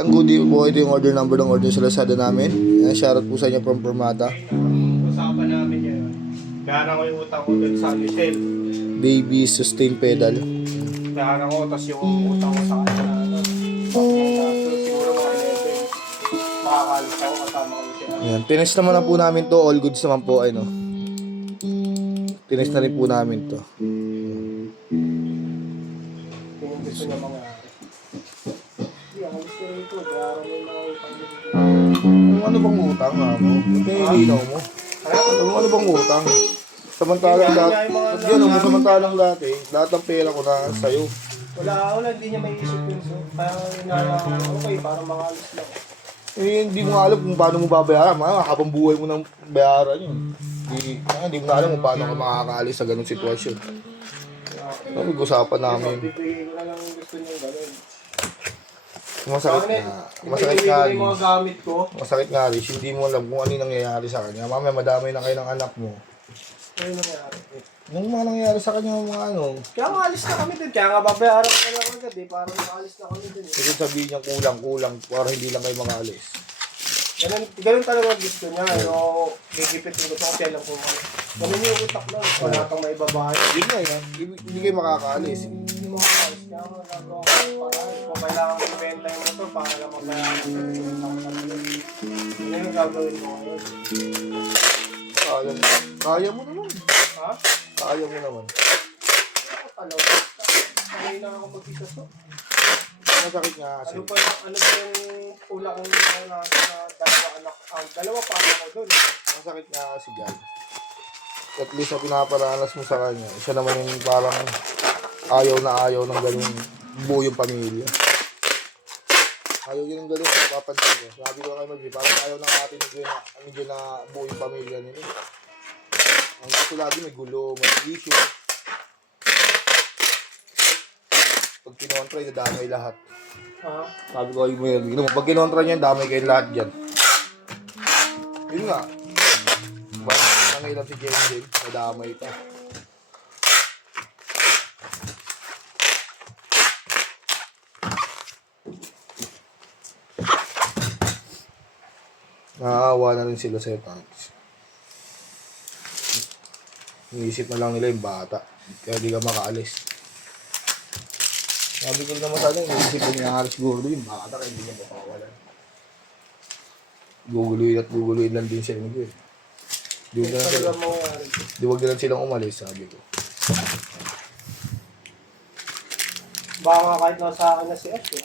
Ang goodie po, ito yung order number ng order sa Lazada namin. Shoutout po sa inyo from Permata. Usapan namin yun. Kaya ko yung utang ko dun sa Michelle. Baby sustain pedal. Kaya ko, tapos yung utang ko sa kanya na ano. Siguro mga 11. Makakalis ako kasama ko siya. Ayan, tinest naman na po namin to. All goods naman po, ay no. Tinest na rin po namin to. Kung gusto niya mangyari. Hindi, ang gusto rito. Bayaran mo yung mga utang dito. Ano bang utang nga mo? Ito yung ilinaw mo. Ano bang utang? Samantalang dati, lahat ng pera ko na sa'yo. Wala, hindi niya may isip yun. So, kaya inala ko, okay, para makalis lang. Eh, hindi mo nga alam kung paano mo babayaran. Habang buhay mo nang bayaran yun. Hindi mo na alam kung paano ka makakaalis sa ganung sitwasyon. Pag-usapan namin. Bibigay ko na lang gusto niyo gano'n. Masakit nga yung mga gamit ko. Masakit nga rin. Hindi mo alam kung ano yung nangyayari sa kanya. Mamaya madamay na kayo ng anak mo. Ano nangyari? Nung mga nangyayari sa kanya mga ano. Kaya nga alis na kami din. Kaya nga babayaran ko na lang agad eh. Para makaalis na kami din eh. Kasi sabihin niya kulang para hindi lang kayo makaalis. Ganun talaga gusto niya. Yung gigipit yung gusto kasi alam ko ano. Ganun yung utak lang. Wala kang may babae. Yun nga yan. Hindi kayo makakaalis. Hindi mo makaalis. Kaya nga nagawa ko para kung kailangan mo ibenta yung motor para lang mabayaran ko. Ano yung gagawin mo ngayon? Kaya mo naman. Ha? Kaya mo naman. Ano? Kaya na ako mag-isa so. Masakit nga kasi. Ano ba yung una kong na dalawa anak? Dalawa pa ako doon. Masakit nga kasi dyan. At least na pinaparanas mo sa kanya. Siya naman yung parang ayaw ng ganun buo yung pamilya. Ayaw yun ng ganun. Papansin ko. Sabi ko kay Magri, parang ayaw ng atin medyo na buo yung pamilya nila. Ang gusto lagi may gulo, may issue. Pag kinontra, damay lahat. Sabi ko, pag kinontra niya, damay kayo lahat dyan. Yun nga. Diba? Nangilam si Jenjen, nadamay pa. Naaawa na rin sila sa parents. Iniisip na lang nila yung bata. Kaya di ka makaalis. Sabi ko naman sana, iniisip ko niya siguro yung bata kaya hindi niya mapawalan. Guguluin lang din sila nito eh. Huwag na lang silang umalis, sabi ko. Baka kahit nasa akin na si Ash eh.